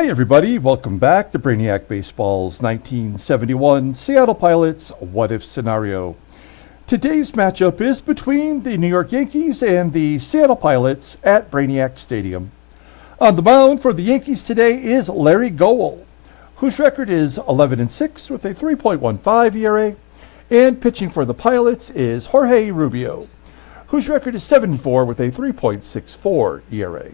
Okay, everybody, welcome back to Brainiac Baseball's 1971 Seattle Pilots What If Scenario. Today's matchup is between the New York Yankees and the Seattle Pilots at Brainiac Stadium. On the mound for the Yankees today is Larry Gowell, whose record is 11-6 with a 3.15 ERA, and pitching for the Pilots is Jorge Rubio, whose record is 7-4 with a 3.64 ERA.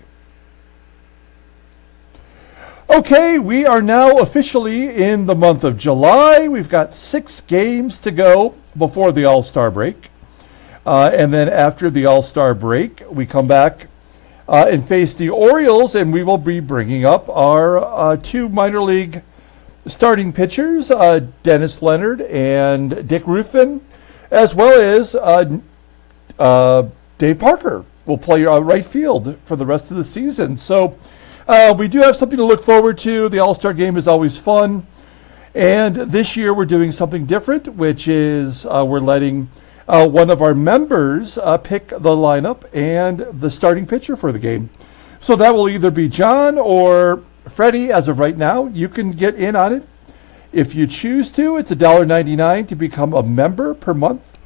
Okay, we are now officially in the month of July. We've got 6 games to go before the All-Star break. And then after the All-Star break, we come back and face the Orioles, and we will be bringing up our 2 minor league starting pitchers, Dennis Leonard and Dick Ruthven, as well as Dave Parker will play right field for the rest of the season. So we do have something to look forward to. The All-Star game is always fun. And this year we're doing something different, which is we're letting one of our members pick the lineup and the starting pitcher for the game. So that will either be John or Freddie as of right now. You can get in on it if you choose to. It's $1.99 to become a member per month.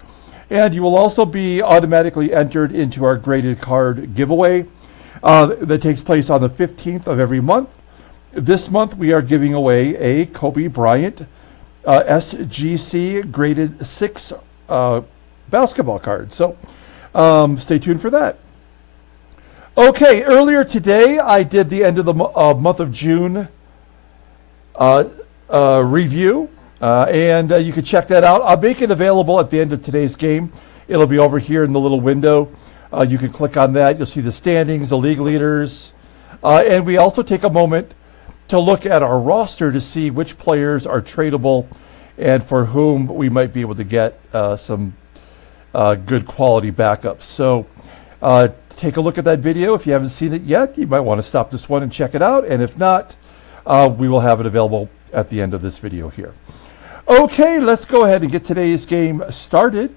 And you will also be automatically entered into our graded card giveaway that takes place on the 15th of every month. This month we are giving away a Kobe Bryant SGC graded 6 basketball card. So stay tuned for that. Okay, earlier today I did the end of the month of June review, and you can check that out. I'll make it available at the end of today's game. It'll be over here in the little window. You can click on that. You'll see the standings, the league leaders. And we also take a moment to look at our roster to see which players are tradable and for whom we might be able to get some good quality backups. So take a look at that video. If you haven't seen it yet, you might want to stop this one and check it out. And if not, we will have it available at the end of this video here. Okay, let's go ahead and get today's game started.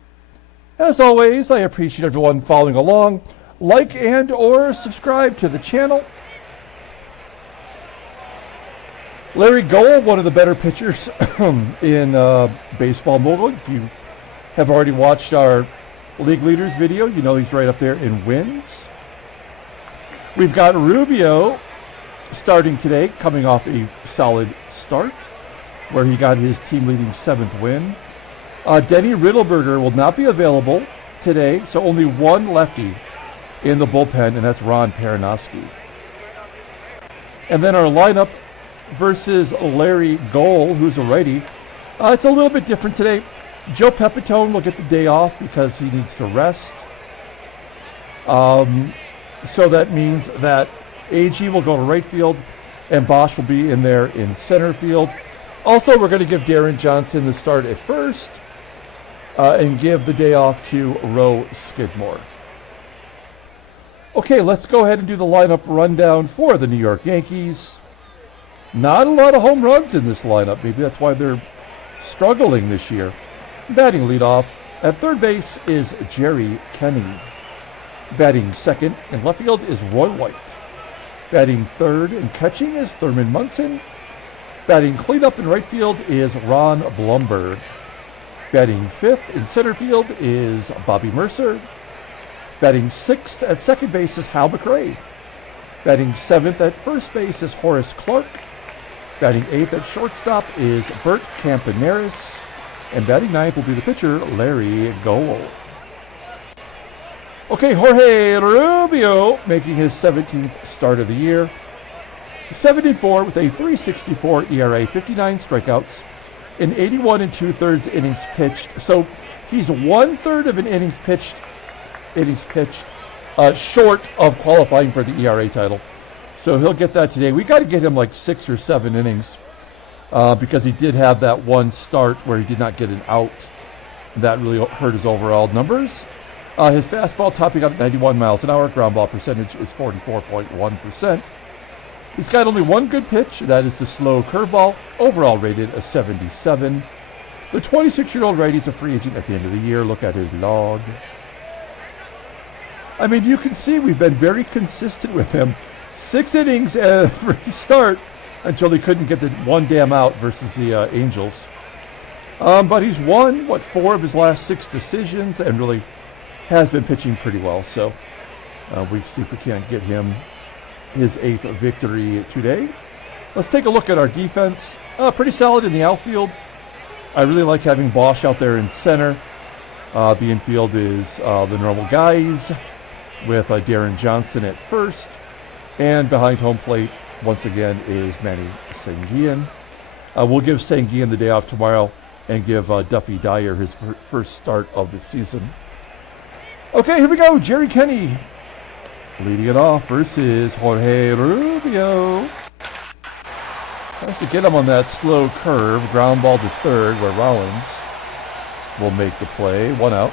As always, I appreciate everyone following along. Like and or subscribe to the channel. Larry Gowell, one of the better pitchers in baseball mode. If you have already watched our league leaders video, you know he's right up there in wins. We've got Rubio starting today, coming off a solid start where he got his team leading 7th win. Denny Riddleberger will not be available today, so only one lefty in the bullpen, and that's Ron Perinoski. And then our lineup versus Larry Gowell, who's a righty. It's a little bit different today. Joe Pepitone will get the day off because he needs to rest. So that means that AGEE will go to right field, and BOSCH will be in there in center field. Also, we're going to give Deron Johnson the start at first. And give the day off to Roe Skidmore. Okay, let's go ahead and do the lineup rundown for the New York Yankees. Not a lot of home runs in this lineup. Maybe that's why they're struggling this year. Batting leadoff at third base is Jerry Kenney. Batting second in left field is Roy White. Batting third and catching is Thurman Munson. Batting cleanup in right field is Ron Blomberg. Batting fifth in center field is Bobby Murcer. Batting sixth at second base is Hal McRAE. Batting seventh at first base is Horace Clarke. Batting eighth at shortstop is Bert Campaneris. And batting ninth will be the pitcher, Larry Gowell. Okay, Jorge Rubio making his 17th start of the year. 7-4 with a 3.64 ERA, 59 strikeouts. In 81 2/3 innings pitched. So he's 1/3 of an innings pitched short of qualifying for the ERA title. So he'll get that today. We got to get him like 6 or 7 innings because he did have that one start where he did not get an out. That really hurt his overall numbers. His fastball topping up 91 miles an hour. Ground ball percentage is 44.1%. He's got only one good pitch, that is the slow curveball, overall rated a 77. The 26-year-old righty's a free agent at the end of the year. Look at his log. I mean, you can see we've been very consistent with him. 6 innings every start, until they couldn't get the one damn out versus the Angels. But he's won, 4 of his last 6 decisions and really has been pitching pretty well. So we see if we can't get him his 8th victory today. Let's take a look at our defense. Pretty solid in the outfield. I really like having BOSCH out there in center. The infield is the normal guys with Deron Johnson at first. And behind home plate, once again, is Manny SANGUILLEN. We'll give SANGUILLEN the day off tomorrow and give Duffy Dyer his first start of the season. Okay, here we go. Jerry KENNEY leading it off versus Jorge Rubio. Tries to get him on that slow curve. Ground ball to third where Rollins will make the play. 1 out.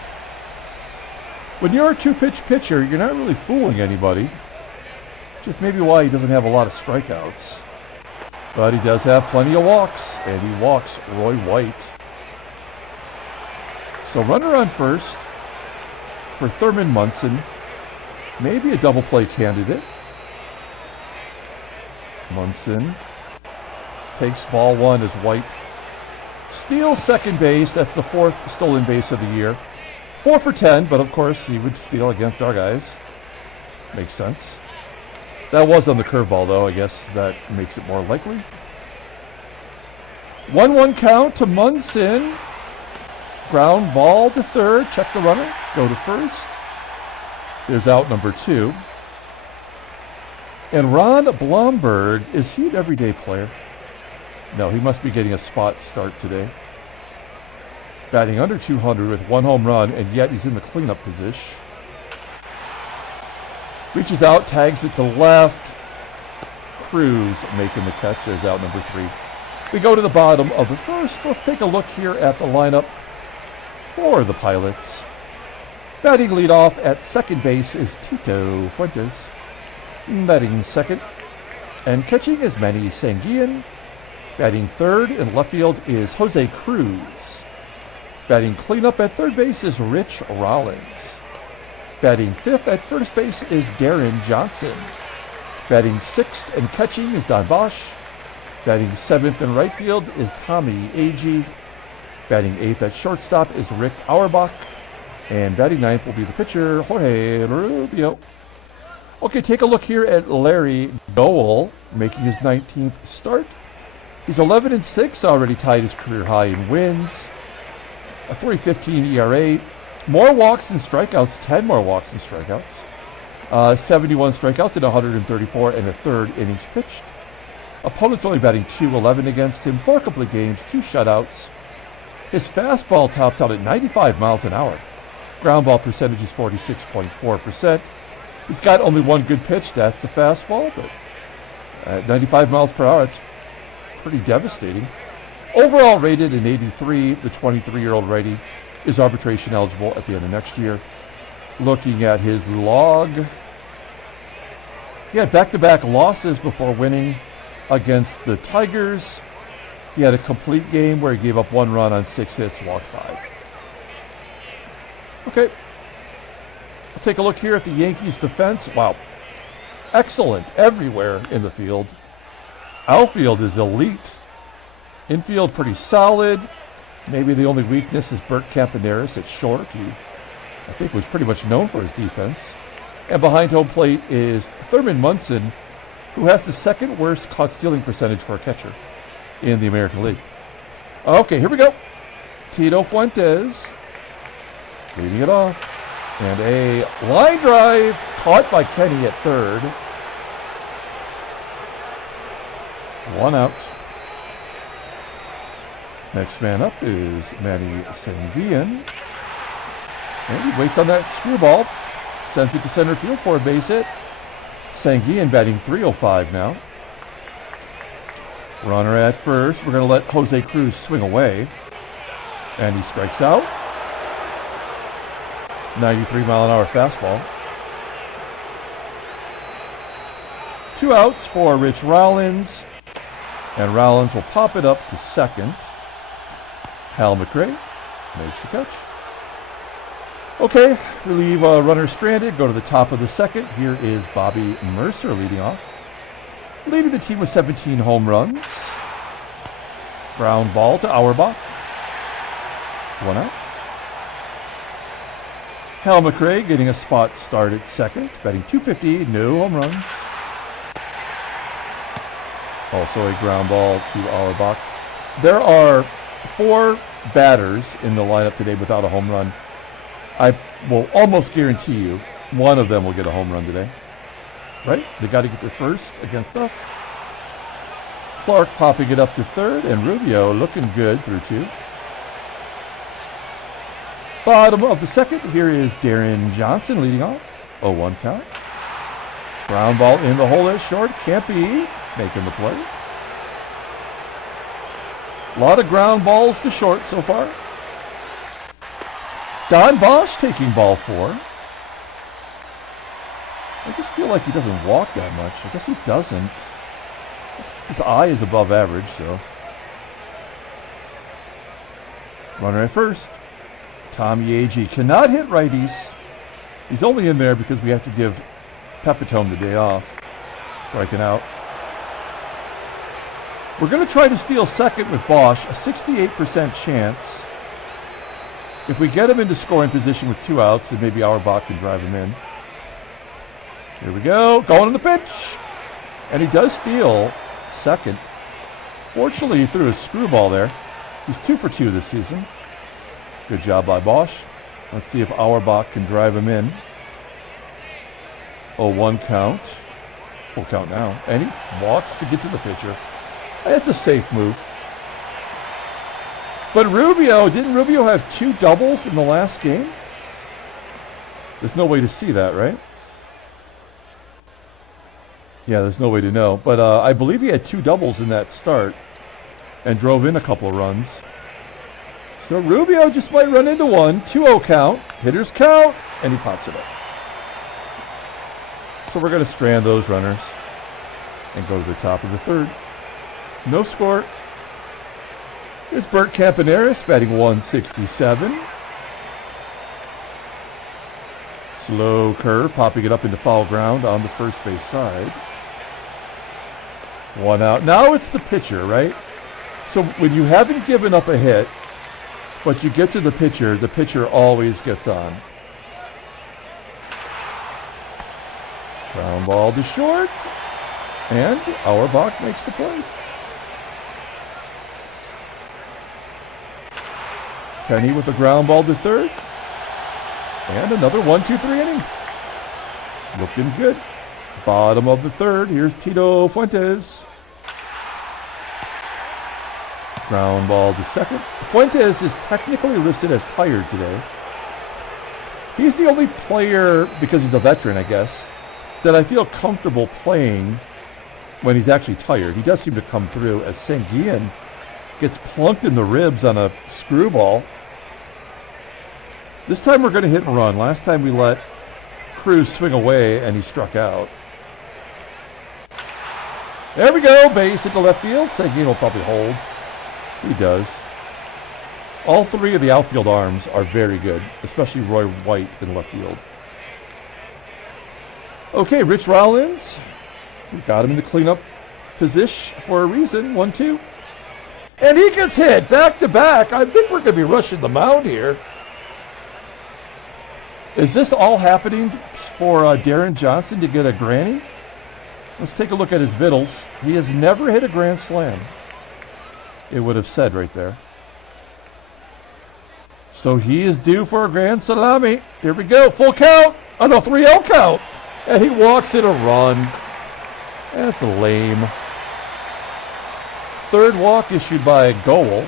When you're a 2-pitch pitcher, you're not really fooling anybody. Just maybe why he doesn't have a lot of strikeouts. But he does have plenty of walks, and he walks Roy White. So runner on first for Thurman MUNSON. Maybe a double play candidate. MUNSON takes ball 1 as White steals second base. That's the 4th stolen base of the year. 4 for 10, but of course he would steal against our guys. Makes sense. That was on the curveball, though. I guess that makes it more likely. 1-1 count to MUNSON. Ground ball to third. Check the runner. Go to first. There's out number 2. And Ron Blomberg, is he an everyday player? No, he must be getting a spot start today. Batting under 200 with 1 home run, and yet he's in the cleanup position. Reaches out, tags it to left. CRUZ making the catch. There's out number 3. We go to the bottom of the first. Let's take a look here at the lineup for the Pilots. Batting leadoff at second base is Tito Fuentes. Batting second and catching is Manny SANGUILLEN. Batting third in left field is Jose CRUZ. Batting cleanup at third base is Rich Rollins. Batting 5th at first base is Deron Johnson. Batting 6th and catching is Don Bosch. Batting 7th in right field is Tommie AGEE. Batting 8th at shortstop is Rick Auerbach. And batting 9th will be the pitcher, Jorge Rubio. Okay, take a look here at Larry Gowell, making his 19th start. He's 11-6, already tied his career high in wins. A 3.15 ERA. More walks than strikeouts, 10 more walks than strikeouts. 71 strikeouts in 134 and a third innings pitched. Opponents only batting .211 against him, 4 complete games, 2 shutouts. His fastball tops out at 95 miles an hour. Ground ball percentage is 46.4%. He's got only 1 good pitch, that's the fastball, but at 95 miles per hour, it's pretty devastating. Overall rated an 83, the 23-year-old righty is arbitration eligible at the end of next year. Looking at his log, he had back-to-back losses before winning against the Tigers. He had a complete game where he gave up 1 run on 6 hits, walked 5. Okay, we'll take a look here at the Yankees defense. Wow, excellent everywhere in the field. Outfield is elite. Infield pretty solid. Maybe the only weakness is Bert CAMPANERIS at short, who I think was pretty much known for his defense. And behind home plate is Thurman MUNSON, who has the 2nd worst caught stealing percentage for a catcher in the American League. Okay, here we go. Tito Fuentes leading it off. And a line drive caught by KENNEY at third. 1 out. Next man up is Manny SANGUILLEN. And he waits on that screwball. Sends it to center field for a base hit. SANGUILLEN batting .305 now. Runner at first. We're going to let Jose CRUZ swing away. And he strikes out. 93-mile-an-hour fastball. 2 outs for Rich Rollins. And Rollins will pop it up to second. Hal McRAE makes the catch. Okay, we leave runner stranded. Go to the top of the second. Here is Bobby MURCER leading off. leading the team with 17 home runs. Ground ball to Auerbach. 1 out. Hal McRAE getting a spot start at second, batting .250, no home runs. Also a ground ball to Auerbach. There are 4 batters in the lineup today without a home run. I will almost guarantee you one of them will get a home run today. Right? They got to get their first against us. Clarke popping it up to third, and Rubio looking good through 2. Bottom of the second, here is Deron Johnson leading off. 0-1 count. Ground ball in the hole at short. Can't be making the play. A lot of ground balls to short so far. Don Bosch taking ball 4. I just feel like he doesn't walk that much. I guess he doesn't. His eye is above average, so. Runner at first. Tommie AGEE cannot hit righties. He's only in there because we have to give Pepitone the day off. Striking out. We're going to try to steal second with Bosch, a 68% chance. If we get him into scoring position with 2 outs, then maybe Auerbach can drive him in. Here we go. Going on the pitch. And he does steal second. Fortunately, he threw a screwball there. He's 2 for 2 this season. Good job by Bosch. Let's see if Auerbach can drive him in. 0-1 count. Full count now. And he walks to get to the pitcher. That's a safe move. But didn't Rubio have 2 doubles in the last game? There's no way to see that, right? Yeah, there's no way to know. But I believe he had 2 doubles in that start and drove in a couple of runs. So Rubio just might run into one. 2-0 count. Hitters count. And he pops it up. So we're going to strand those runners and go to the top of the third. No score. Here's Bert CAMPANERIS batting .167. Slow curve, popping it up into foul ground on the first base side. 1 out. Now it's the pitcher, right? So when you haven't given up a hit, but you get to the pitcher always gets on. Ground ball to short. And Auerbach makes the play. KENNEY with a ground ball to third. And another 1-2-3 inning. Looking good. Bottom of the third. Here's Tito Fuentes. Ground ball to second. Fuentes is technically listed as tired today. He's the only player, because he's a veteran, I guess, that I feel comfortable playing when he's actually tired. He does seem to come through as SANGUILLEN gets plunked in the ribs on a screwball. This time we're going to hit and run. Last time we let CRUZ swing away and he struck out. There we go. Base into left field. SANGUILLEN will probably hold. He does. All 3 of the outfield arms are very good, especially Roy White in left field. Okay, Rich Rollins. We got him in the cleanup position for a reason. 1-2. And he gets hit back to back. I think we're going to be rushing the mound here. Is this all happening for Deron Johnson to get a granny? Let's take a look at his vittles. He has never hit a grand slam. It would have said right there. So he is due for a grand salami. Here we go. Full count. Oh, no, 3-0 count. And he walks in a run. That's lame. Third walk issued by Gowell.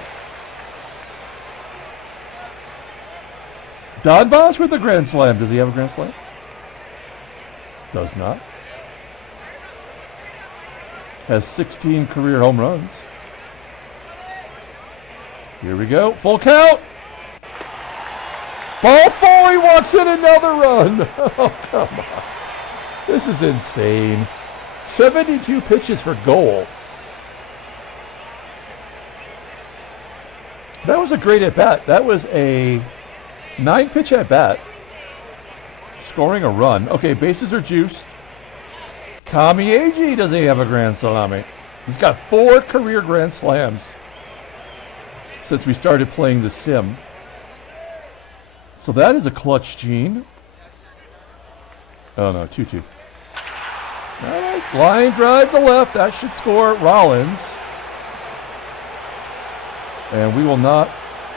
Don Bosch with a grand slam. Does he have a grand slam? Does not. Has 16 career home runs. Here we go. Full count. Ball 4. He walks in another run. Oh, come on. This is insane. 72 pitches for Gowell. That was a great at-bat. That was a 9-pitch at-bat. Scoring a run. Okay, bases are juiced. Tommie AGEE, does he have a grand slam? He's got 4 career grand slams since we started playing the sim. So that is a clutch gene. Oh no, 2-2. All right, line drive to left. That should score Rollins. And we will not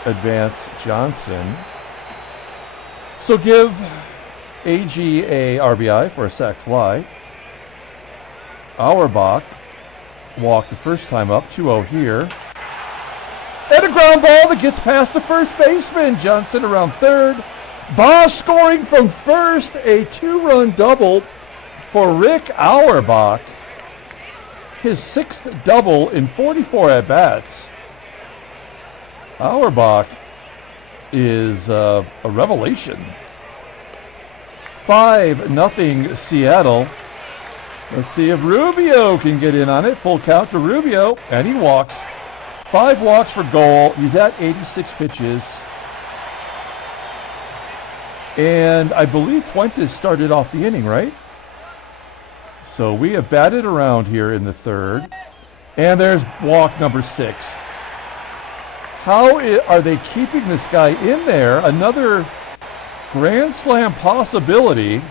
advance Johnson. So give AGEE a RBI for a sac fly. Auerbach walked the first time up, 2-0 here. And a ground ball that gets past the first baseman. Johnson around third. BOSCH scoring from first, a 2-run double for Rick Auerbach. His 6th double in 44 at-bats. Auerbach is a revelation. 5-0 Seattle. Let's see if Rubio can get in on it. Full count to Rubio, and he walks. 5 walks for Gowell. He's at 86 pitches. And I believe Fuentes started off the inning, right? So we have batted around here in the third. And there's walk number 6. How are they keeping this guy in there? Another grand slam possibility.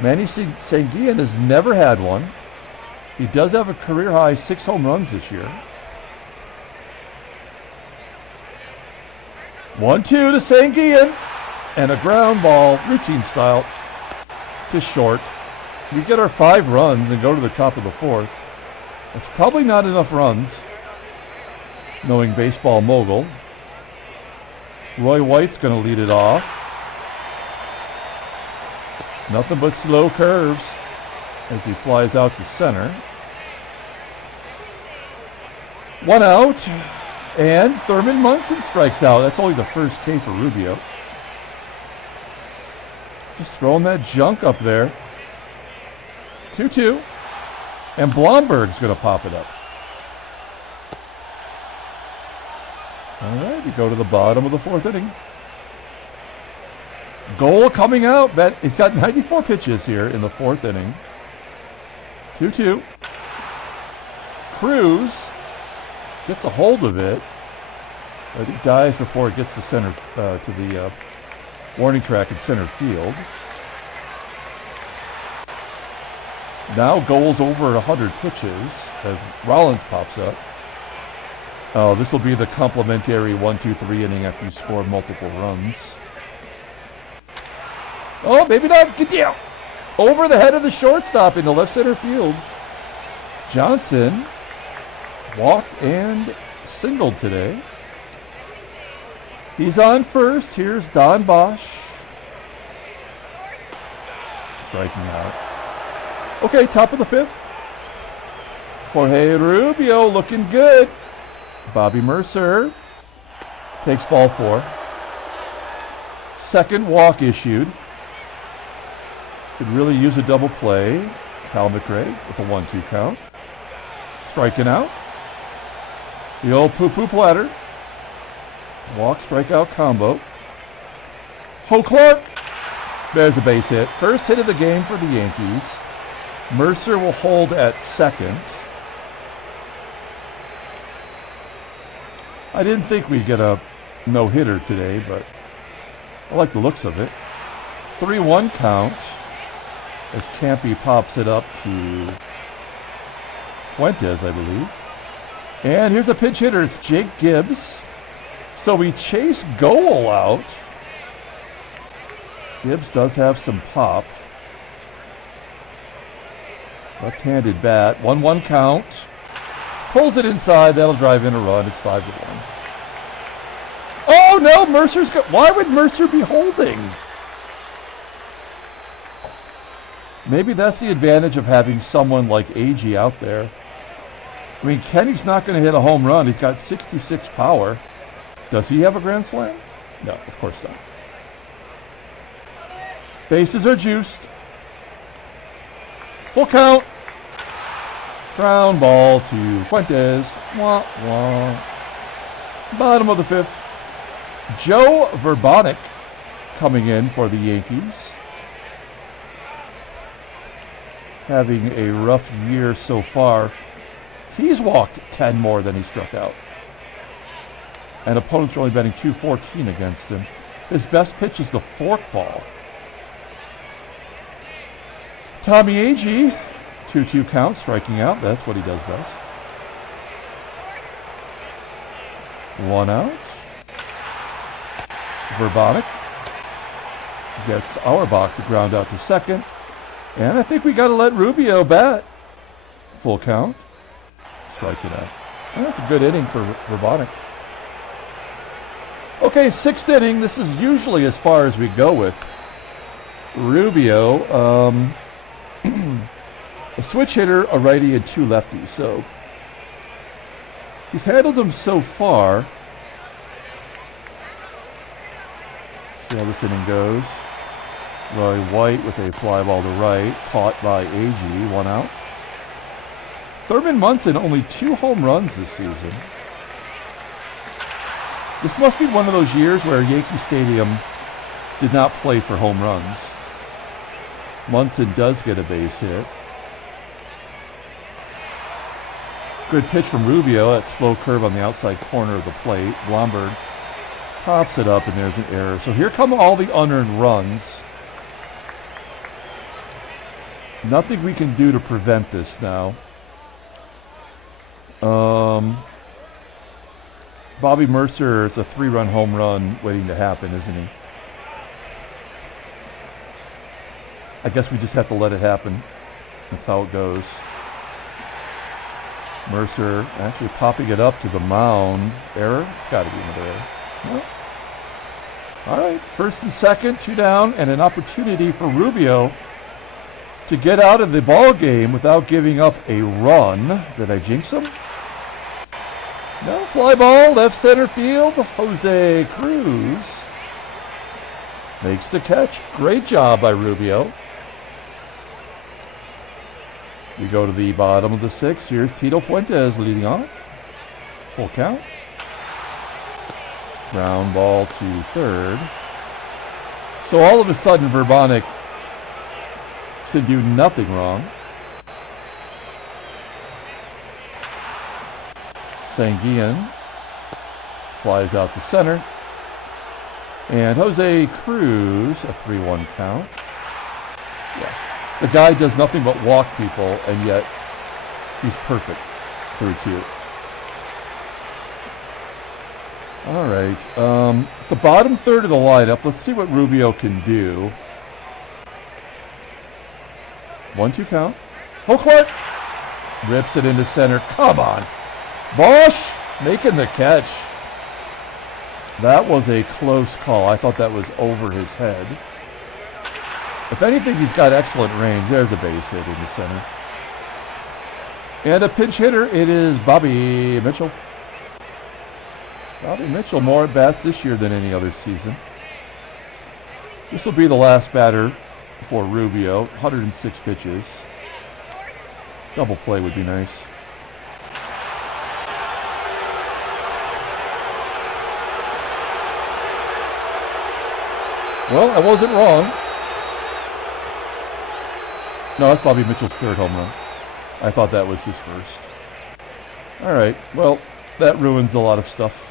Manny SANGUILLEN has never had one. He does have a career high 6 home runs this year. 1-2 to SANGUILLEN. And a ground ball, routine style, to short. We get our 5 runs and go to the top of the 4th. That's probably not enough runs, knowing baseball mogul. Roy White's going to lead it off. Nothing but slow curves as he flies out to center. 1 out, and Thurman MUNSON strikes out. That's only the first K for Rubio. Just throwing that junk up there. 2-2. And Blomberg's going to pop it up. All right, we go to the bottom of the 4th inning. Gowell coming out. He's got 94 pitches here in the 4th inning. 2-2. CRUZ gets a hold of it, but he dies before it gets to center, to the warning track in center field. Now Gowell's over 100 pitches as Rollins pops up. Oh, this will be the complimentary 1-2-3 inning after you score multiple runs. Oh, maybe not. Good deal. Over the head of the shortstop into left center field. Johnson walked and singled today. He's on first. Here's Don Bosch. Striking out. Okay, top of the 5th. Jorge Rubio looking good. Bobby MURCER takes ball 4. 2nd walk issued. Could really use a double play. Hal McRAE with a 1-2 count. Striking out. The old poo-poo platter. Walk, strikeout combo. CLARKE. There's a base hit. First hit of the game for the Yankees. MURCER will hold at 2nd. I didn't think we'd get a no-hitter today, but I like the looks of it. 3-1 count as Campy pops it up to Fuentes, I believe. And here's a pinch hitter. It's Jake Gibbs. So we chase Gowell out. Gibbs does have some pop. Left-handed bat. 1-1 count. Pulls it inside. That'll drive in a run. It's 5-1. Oh, no. Mercer's got... Why would MURCER be holding? Maybe that's the advantage of having someone like AGEE out there. I mean, Kenny's not going to hit a home run. He's got 66 power. Does he have a grand slam? No, of course not. Bases are juiced. Full count. Ground ball to Fuentes. Wah, wah. Bottom of the 5th. Joe Verbonic coming in for the Yankees. having a rough year so far. He's walked 10 more than he struck out. And opponents are only betting 214 against him. His best pitch is the forkball. Tommie AGEE, 2-2 count, striking out. That's what he does best. 1 out. Verbonic gets Auerbach to ground out to second. And I think we got to let Rubio bat. Full count. Strike it out. And that's a good inning for Verbonic. Okay, 6th inning. This is usually as far as we go with Rubio. A switch hitter, a righty, and 2 lefties. So he's handled them so far. See how this inning goes. Roy White with a fly ball to right, caught by AGEE, 1 out. Thurman Munson, only 2 home runs this season. This must be one of those years where Yankee Stadium did not play for home runs. Munson does get a base hit. Good pitch from Rubio, that slow curve on the outside corner of the plate. Blomberg pops it up, and there's an error. So here come all the unearned runs. Nothing we can do to prevent this now. Bobby Mercer, it's a 3-run home run waiting to happen, isn't he? I guess we just have to let it happen. That's how it goes. Mercer actually popping it up to the mound. Error? It's got to be another error. Well, all right, 1st and 2nd, 2 down, and an opportunity for Rubio to get out of the ball game without giving up a run. Did I jinx him? No, fly ball, left center field. Jose CRUZ makes the catch. Great job by Rubio. We go to the bottom of the 6th. Here's Tito Fuentes leading off. Full count. Ground ball to 3rd. So all of a sudden, Verbonic can do nothing wrong. SANGUILLEN flies out to center. And Jose CRUZ, a 3-1 count. Yeah. The guy does nothing but walk people, and yet he's perfect through 2. All right. It's the bottom 3rd of the lineup. Let's see what Rubio can do. 1-2 count. Oh, Clark rips it into center. Come on. BOSCH making the catch. That was a close call. I thought that was over his head. If anything, he's got excellent range. There's a base hit in the center. And a pinch hitter, it is Bobby Mitchell. Bobby Mitchell, more at bats this year than any other season. This will be the last batter for Rubio. 106 pitches. Double play would be nice. Well, I wasn't wrong. No, that's Bobby Mitchell's 3rd home run. I thought that was his 1st. All right. Well, that ruins a lot of stuff.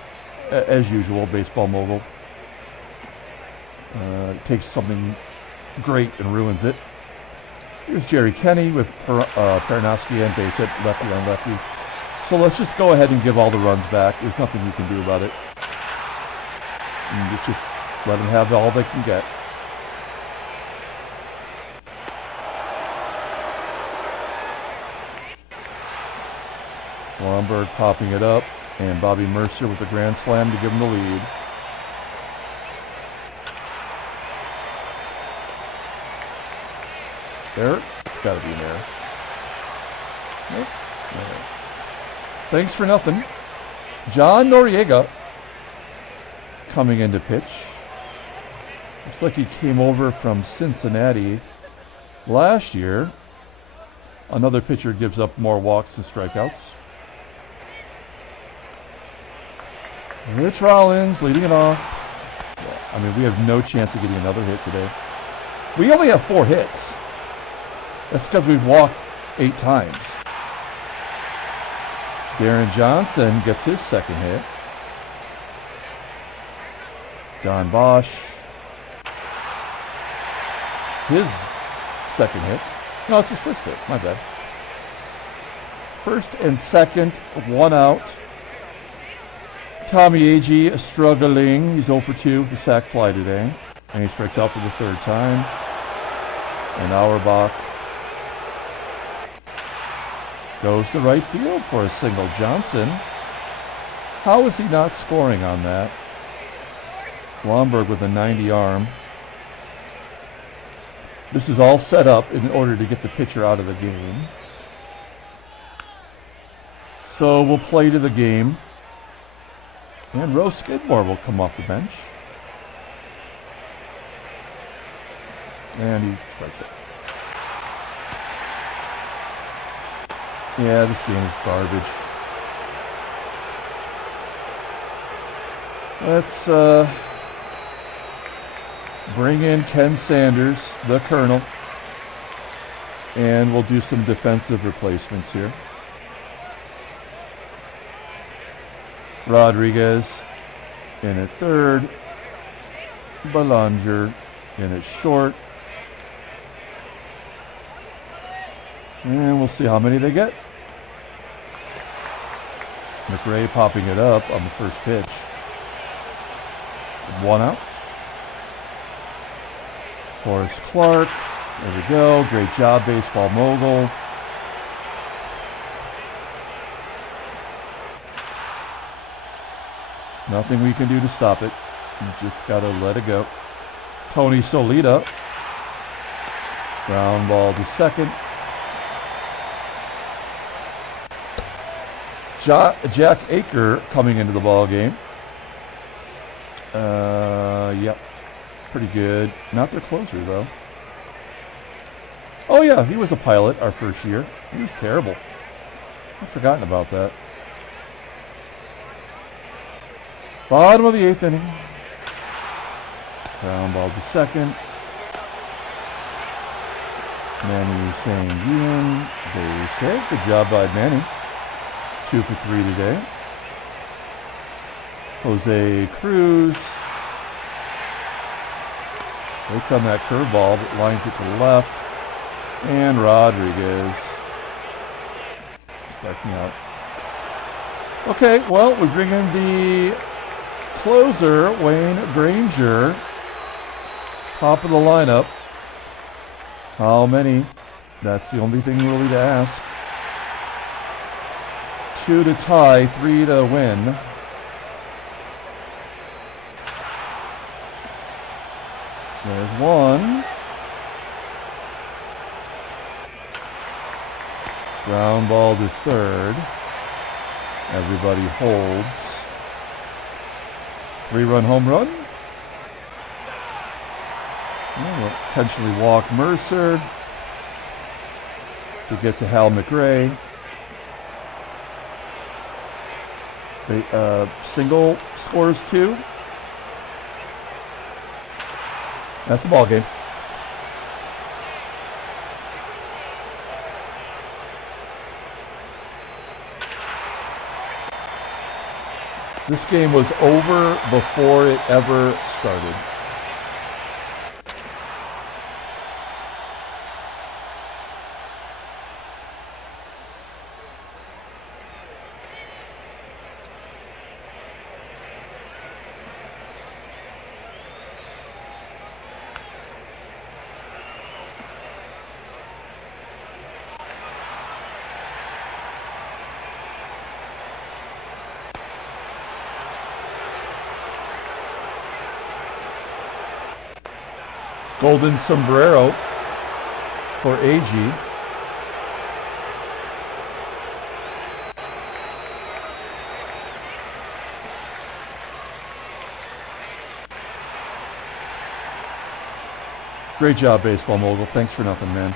As usual, baseball mogul. Takes something great and ruins it. Here's Jerry KENNEY with Peranowski and base hit, lefty on lefty. So let's just go ahead and give all the runs back. There's nothing you can do about it. And it's just let them have all they can get. Blomberg popping it up, and Bobby Mercer with a grand slam to give him the lead. Error? It's got to be an error. Nope. Error. Thanks for nothing. John Noriega coming into pitch. Looks like he came over from Cincinnati last year. Another pitcher gives up more walks and strikeouts. Rich Rollins leading it off. Yeah, I mean, we have no chance of getting another hit today. We only have 4 hits. That's because we've walked 8 times. Deron Johnson gets his second hit. Don Bosch, his second hit. No, it's his first hit. My bad. First and second, 1 out. Tommie AGEE struggling. He's 0 for 2 with the sac fly today. And he strikes out for the 3rd time. And AUERBACH goes to right field for a single. Johnson, how is he not scoring on that? Blomberg with a 90 arm. This is all set up in order to get the pitcher out of the game. So we'll play to the game. And Rose Skidmore will come off the bench. And he strikes it. Yeah, this game is garbage. Let's bring in Ken Sanders, the Colonel. And we'll do some defensive replacements here. Rodriguez in at third. Belanger in at short. And we'll see how many they get. McRAE popping it up on the first pitch. 1 out. Horace Clarke. There we go. Great job, baseball mogul. Nothing we can do to stop it. You just got to let it go. Tony Solita. Ground ball to second. Jack Aker coming into the ball game. Yep. Pretty good. Not their closer, though. Oh, yeah. He was a pilot our first year. He was terrible. I've forgotten about that. Bottom of the 8th inning. Ground ball to second. Manny SANGUILLEN. Base hit. Good job by Manny. 2 for 3 today. Jose CRUZ. Waits on that curveball, but lines it to the left. And Rodriguez striking out. Okay, well, we bring in the closer, Wayne Granger. Top of the lineup. How many? That's the only thing really to ask. 2 to tie, 3 to win. There's 1. Ground ball to third. Everybody holds. 3-run home run. And we'll potentially walk MURCER to get to Hal McRAE. Single scores 2. That's the ball game. This game was over before it ever started. Golden sombrero for AGEE. Great job, baseball mogul. Thanks for nothing, man.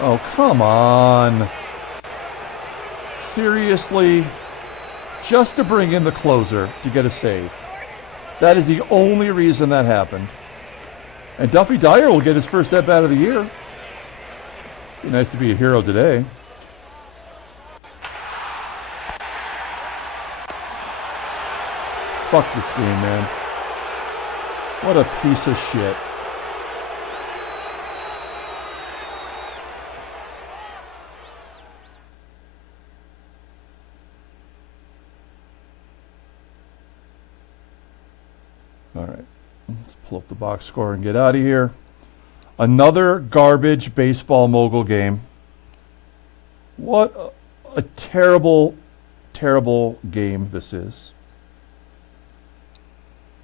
Oh, come on. Seriously? Just to bring in the closer to get a save. That is the only reason that happened. And Duffy Dyer will get his first at-bat of the year. Be nice to be a hero today. Fuck this game, man. What a piece of shit. All right. Let's pull up the box score and get out of here. Another garbage baseball mogul game. What a terrible, terrible game this is.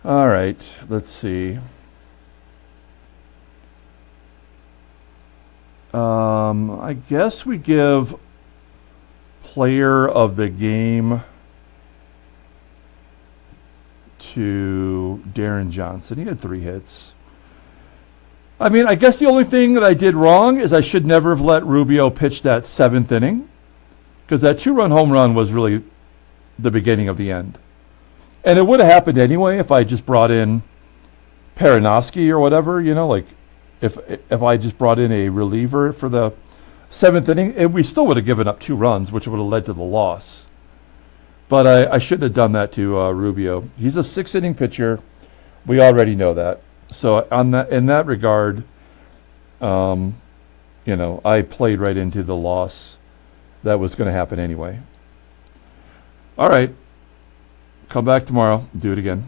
All right, let's see. I guess we give player of the game to Deron Johnson. He had 3 hits. I mean, I guess the only thing that I did wrong is I should never have let Rubio pitch that 7th inning, because that 2-run home run was really the beginning of the end. And it would have happened anyway if I just brought in Perinoski or whatever, you know, like if I just brought in a reliever for the 7th inning, and we still would have given up 2 runs, which would have led to the loss. But I shouldn't have done that to Rubio. He's a 6th-inning pitcher. We already know that. So on that, in that regard, you know, I played right into the loss that was going to happen anyway. All right. Come back tomorrow. Do it again.